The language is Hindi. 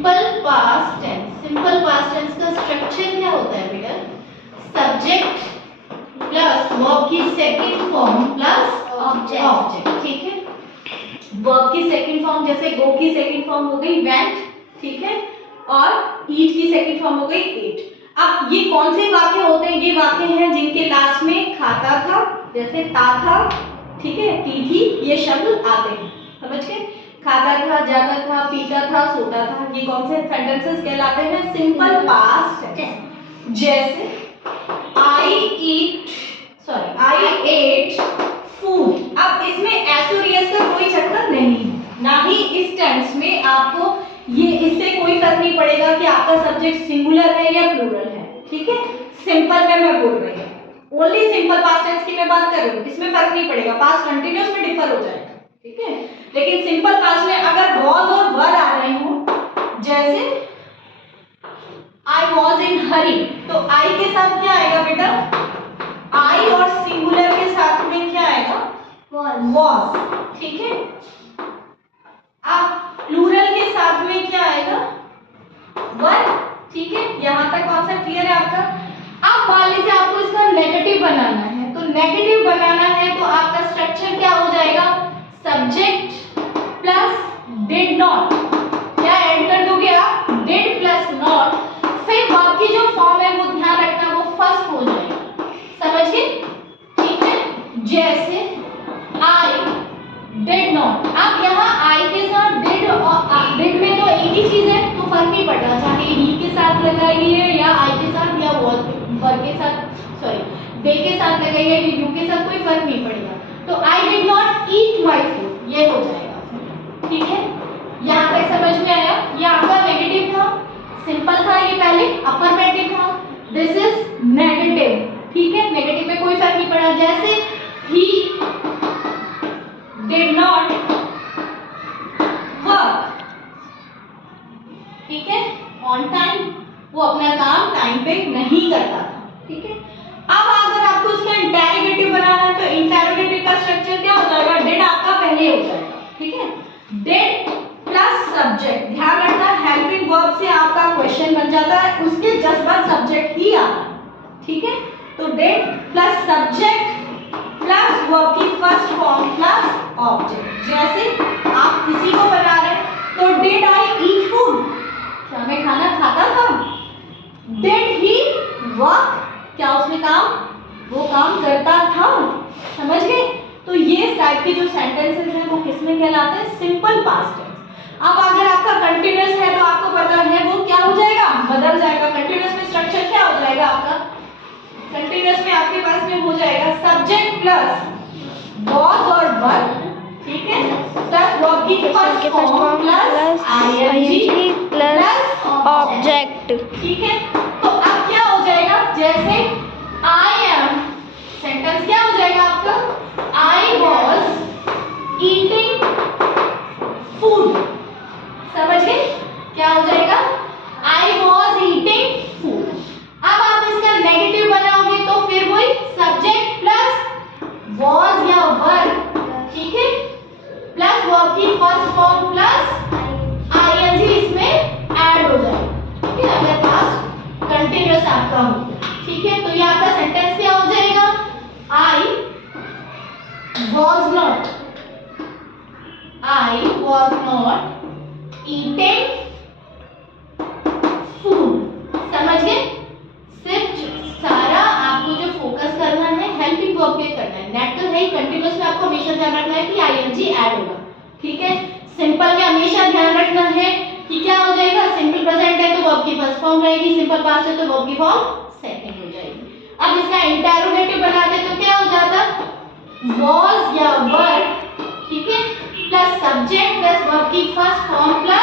सिंपल पास्ट टेंस का स्ट्रक्चर क्या होता है बेटा? सब्जेक्ट प्लस वर्ब की सेकंड फॉर्म प्लस ऑब्जेक्ट, ठीक है। वर्ब की सेकंड फॉर्म जैसे गो की सेकंड फॉर्म हो गई वेंट, ठीक है, और ईट की सेकंड फॉर्म हो गई एट। अब ये कौन से वाक्य होते हैं? ये वाक्य हैं जिनके लास्ट में खाता था, जैसे ता था, ठीक है, ती थी, ये शब्द आते हैं, समझ गए? खाता था, जाता था, पीता था, सोता था, ये कौन से सेंटेंसेस कहलाते हैं? Simple past tense. जैसे आई एट फूड। अब इसमें एसोरियस का कोई चक्कर नहीं है, ना ही इस टेंस में आपको ये इससे कोई फर्क नहीं पड़ेगा कि आपका सब्जेक्ट सिंगुलर है या प्लूरल है, ठीक है। सिंपल में मैं बोल रही हूँ, ओनली सिंपल पास्ट टेंस की मैं बात कर रही हूँ, इसमें फर्क नहीं पड़ेगा, पास्ट कंटिन्यूअस में डिफर हो जाएगा, ठीक है। लेकिन सिंपल पास्ट में अगर वॉज और वर आ रहे हो, जैसे आई वॉज इन हरी, तो आई के साथ क्या आएगा बेटा? आई और सिंगुलर के साथ में क्या आएगा? वॉज, ठीक है। अब प्लूरल के साथ में क्या आएगा? वर, ठीक है। यहां तक कॉन्सेप्ट क्लियर है आपका? अब मान लीजिए आपको इसका नेगेटिव बनाना है, तो नेगेटिव बनाना है तो आपका स्ट्रक्चर क्या हो जाएगा? सब्जेक्ट प्लस डिड नॉट, क्या ऐड कर दोगे आप? डिड प्लस नॉट, फिर वर्ब की जो फॉर्म है वो ध्यान रखना वो फर्स्ट हो जाएगा, समझ गए? ठीक है। जैसे आई डिड नॉट, अब यहाँ आई के साथ डिड और डिड में तो एक ही चीज है, तो फर्क नहीं पड़ता, चाहे ही के साथ लगाइए या आई के साथ या वर के साथ, सॉरी दे के साथ लगाइए या यू के साथ, कोई फर्क नहीं पड़ेगा। तो I did not eat my food, ये हो जाएगा, ठीक है। यहाँ तक समझ में आया? ये आपका नेगेटिव था, सिंपल था, ये पहले अफर्मेटिव था, दिस इज नेगेटिव, ठीक है। नेगेटिव में कोई फर्क नहीं पड़ा। जैसे ही did not work, ठीक है, on time, वो अपना काम टाइम पे नहीं करता था, ठीक है। अब अगर आपको इसका इंटेरोगेटिव बनाना है तो इंटेरोगेटिव का स्ट्रक्चर क्या हो जाएगा? डिड आपका पहले हो जाएगा, ठीक है। डिड प्लस सब्जेक्ट, ध्यान रखना हेल्पिंग वर्ब से आपका क्वेश्चन बन जाता है, उसके जस्ट बाद सब्जेक्ट ही आता है, ठीक है। तो did plus subject plus verb की फर्स्ट फॉर्म प्लस ऑब्जेक्ट। जैसे आप किसी को बना रहे हैं तो डिड आई ईट फूड, क्या मैं खाना खाता था? डिड ही वर्क, क्या उसने काम, वो काम करता था, समझ गए? तो ये टाइप के जो सेंटेंसेस हैं वो किसमें कहलाते हैं? Simple past tense. अब अगर आपका कंटिन्यूअस है तो आपको पता है वो क्या हो जाएगा? बदल जाएगा। कंटिन्यूअस में स्ट्रक्चर क्या हो जाएगा आपका? कंटिन्यूअस में आपके पास में हो जाएगा सब्जेक्ट प्लस वॉज और वर, ठीक है, प्लस वर्ब की first form plus ING plus object, ठीक है। तो अब क्या हो जाएगा? जैसे आई एम, सेंटेंस क्या हो जाएगा आपका? आई वॉज ईटिंग फूड, समझ गए? क्या हो जाएगा? I was eating food. अब आप इसका नेगेटिव बनाओगे तो फिर वही सब्जेक्ट प्लस वॉज या वर, ठीक है, प्लस वर्ब की फर्स्ट फॉर्म प्लस आईएनजी इसमें ऐड हो जाएगा, ठीक है, अगर पास्ट कंटिन्यूअस आपका हो, ठीक है। तो ये आपका सेंटेंस क्या हो जाएगा? I was not eating food, समझ गए? सिर्फ सारा आपको जो फोकस करना है हेल्पिंग वर्ब पे करना है, नेट तो है ही, कंटिन्यूअस में आपको हमेशा ध्यान रखना है कि आईएनजी ऐड होगा, ठीक है। सिंपल में हमेशा ध्यान रखना है कि क्या हो जाएगा? सिंपल प्रेजेंट है तो वर्ब की फर्स्ट फॉर्म रहेगी, सिंपल पास्ट है तो वर्ब की फॉर्म सेकंड हो जाएगी। अब इसका इंटेरोगेटिव बनाते तो क्या हो जाता? वॉज या वर, ठीक है, प्लस सब्जेक्ट प्लस वर्ब की फर्स्ट फॉर्म प्लस